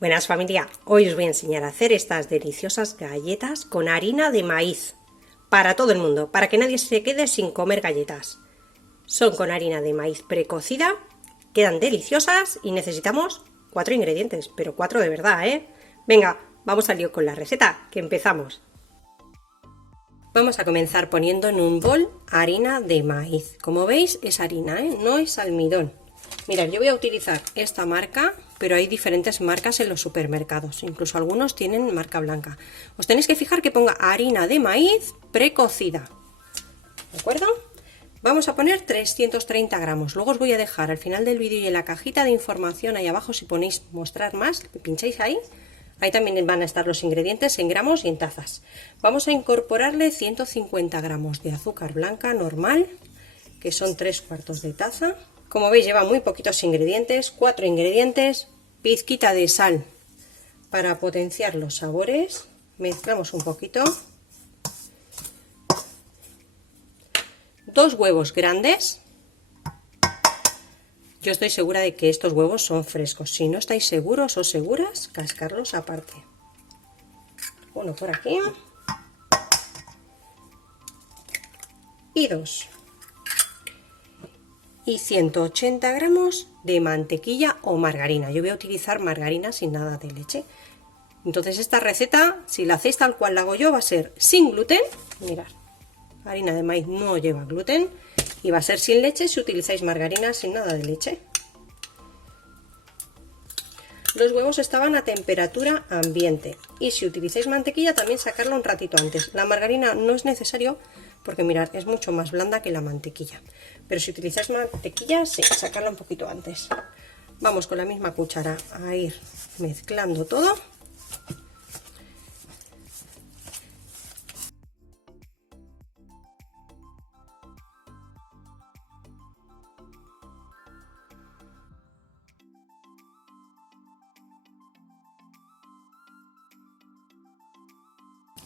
Buenas familia, hoy os voy a enseñar a hacer estas deliciosas galletas con harina de maíz. Para todo el mundo, para que nadie se quede sin comer galletas. Son con harina de maíz precocida, quedan deliciosas y necesitamos 4 ingredientes, pero 4 de verdad, ¿eh? Venga, vamos al lío con la receta, que empezamos. Vamos a comenzar poniendo en un bol harina de maíz. Como veis es harina, ¿eh? No es almidón. Mirad, yo voy a utilizar esta marca, pero hay diferentes marcas en los supermercados, incluso algunos tienen marca blanca. Os tenéis que fijar que ponga harina de maíz precocida, ¿de acuerdo? Vamos a poner 330 gramos, luego os voy a dejar al final del vídeo y en la cajita de información ahí abajo, si ponéis mostrar más, pincháis ahí también van a estar los ingredientes en gramos y en tazas. Vamos a incorporarle 150 gramos de azúcar blanca normal, que son 3/4 de taza. Como veis lleva muy poquitos ingredientes, 4 ingredientes, pizquita de sal para potenciar los sabores, mezclamos un poquito, 2 huevos grandes, yo estoy segura de que estos huevos son frescos, si no estáis seguros o seguras, cascarlos aparte, uno por aquí y 2. Y 180 gramos de mantequilla o margarina. Yo voy a utilizar margarina sin nada de leche. Entonces esta receta, si la hacéis tal cual la hago yo, va a ser sin gluten. Mirad, harina de maíz no lleva gluten. Y va a ser sin leche si utilizáis margarina sin nada de leche. Los huevos estaban a temperatura ambiente. Y si utilizáis mantequilla, también sacarla un ratito antes. La margarina no es necesario, porque mirad, es mucho más blanda que la mantequilla. Pero si utilizáis mantequilla, sí, sacarla un poquito antes. Vamos con la misma cuchara a ir mezclando todo.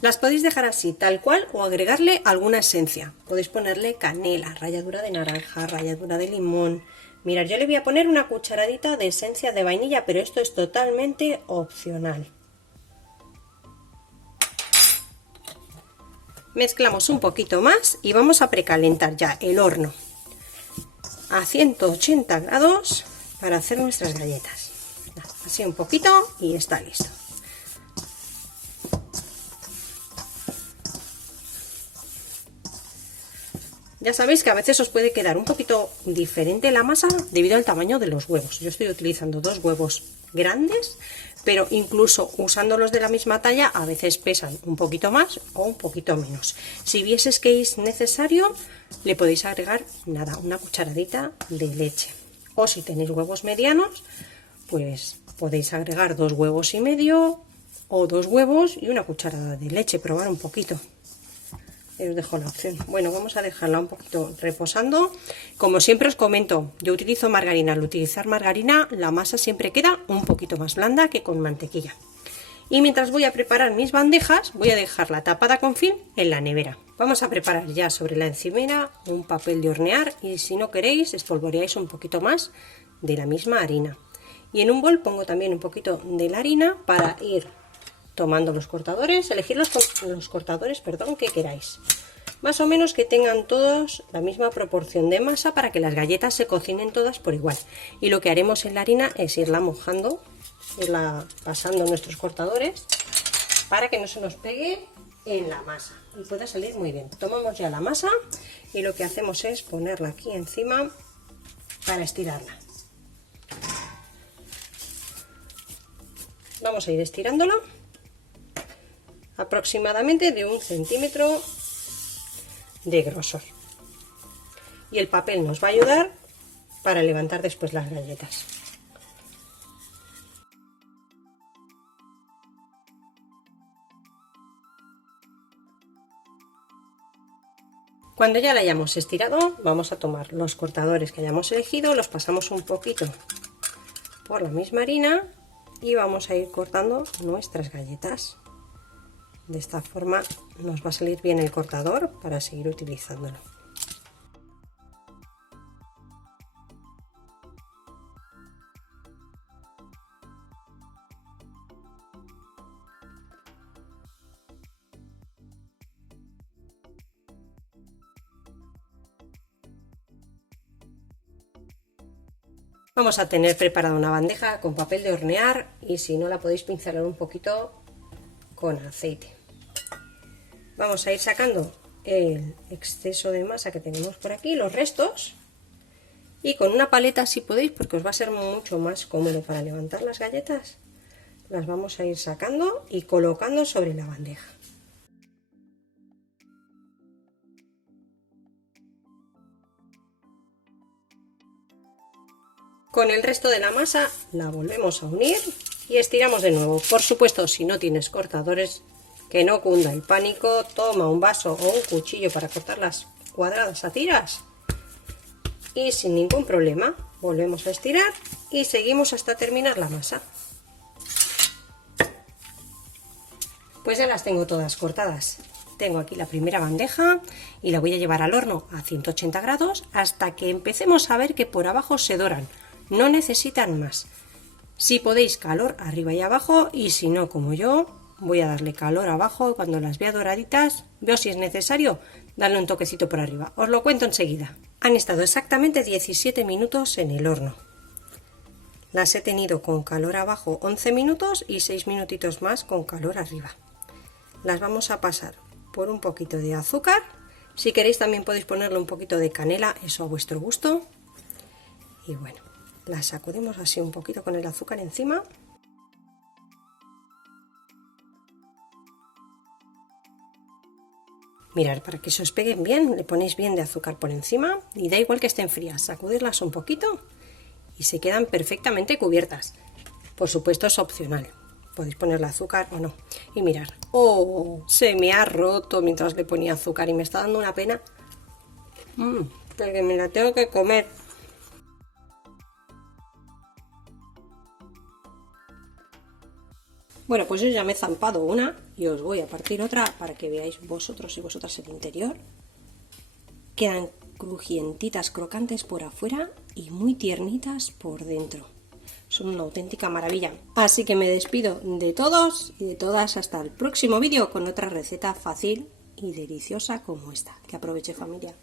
Las podéis dejar así, tal cual, o agregarle alguna esencia. Podéis ponerle canela, ralladura de naranja, ralladura de limón. Mirad, yo le voy a poner una cucharadita de esencia de vainilla, pero esto es totalmente opcional. Mezclamos un poquito más y vamos a precalentar ya el horno a 180 grados para hacer nuestras galletas. Así un poquito y está listo. Ya sabéis que a veces os puede quedar un poquito diferente la masa debido al tamaño de los huevos. Yo estoy utilizando 2 huevos grandes, pero incluso usándolos de la misma talla a veces pesan un poquito más o un poquito menos. Si vieses que es necesario, le podéis agregar nada, una cucharadita de leche. O si tenéis huevos medianos, pues podéis agregar 2 huevos y medio o 2 huevos y una cucharada de leche, probar un poquito. Os dejo la opción. Bueno, vamos a dejarla un poquito reposando. Como siempre os comento, yo utilizo margarina. Al utilizar margarina, la masa siempre queda un poquito más blanda que con mantequilla. Y mientras voy a preparar mis bandejas, voy a dejarla tapada con film en la nevera. Vamos a preparar ya sobre la encimera un papel de hornear y si no queréis, espolvoreáis un poquito más de la misma harina. Y en un bol pongo también un poquito de la harina para ir tomando los cortadores, elegir los cortadores, perdón, que queráis. Más o menos que tengan todos la misma proporción de masa para que las galletas se cocinen todas por igual. Y lo que haremos en la harina es irla mojando, irla pasando nuestros cortadores para que no se nos pegue en la masa y pueda salir muy bien. Tomamos ya la masa y lo que hacemos es ponerla aquí encima para estirarla. Vamos a ir estirándola aproximadamente de 1 centímetro de grosor y el papel nos va a ayudar para levantar después las galletas. Cuando ya la hayamos estirado, vamos a tomar los cortadores que hayamos elegido, los pasamos un poquito por la misma harina y vamos a ir cortando nuestras galletas. De esta forma nos va a salir bien el cortador para seguir utilizándolo. Vamos a tener preparada una bandeja con papel de hornear y si no la podéis pincelar un poquito con aceite. Vamos a ir sacando el exceso de masa que tenemos por aquí, los restos, y con una paleta si podéis, porque os va a ser mucho más cómodo para levantar las galletas, las vamos a ir sacando y colocando sobre la bandeja. Con el resto de la masa la volvemos a unir y estiramos de nuevo. Por supuesto, si no tienes cortadores, que no cunda el pánico, toma un vaso o un cuchillo para cortar las cuadradas a tiras y sin ningún problema volvemos a estirar y seguimos hasta terminar la masa. Pues ya las tengo todas cortadas. Tengo aquí la primera bandeja y la voy a llevar al horno a 180 grados hasta que empecemos a ver que por abajo se doran. No necesitan más. Si podéis, calor arriba y abajo, y si no, como yo, voy a darle calor abajo y cuando las vea doraditas, veo si es necesario darle un toquecito por arriba. Os lo cuento enseguida. Han estado exactamente 17 minutos en el horno. Las he tenido con calor abajo 11 minutos y 6 minutitos más con calor arriba. Las vamos a pasar por un poquito de azúcar. Si queréis también podéis ponerle un poquito de canela, eso a vuestro gusto. Y bueno, las sacudimos así un poquito con el azúcar encima. Mirad, para que se os peguen bien, le ponéis bien de azúcar por encima y da igual que estén frías, sacudirlas un poquito y se quedan perfectamente cubiertas. Por supuesto es opcional, podéis ponerle azúcar o no. Y mirad, ¡oh! Se me ha roto mientras le ponía azúcar y me está dando una pena. Porque me la tengo que comer. Bueno, pues yo ya me he zampado una y os voy a partir otra para que veáis vosotros y vosotras el interior. Quedan crujientitas, crocantes por afuera y muy tiernitas por dentro. Son una auténtica maravilla. Así que me despido de todos y de todas hasta el próximo vídeo con otra receta fácil y deliciosa como esta. Que aproveche, familia.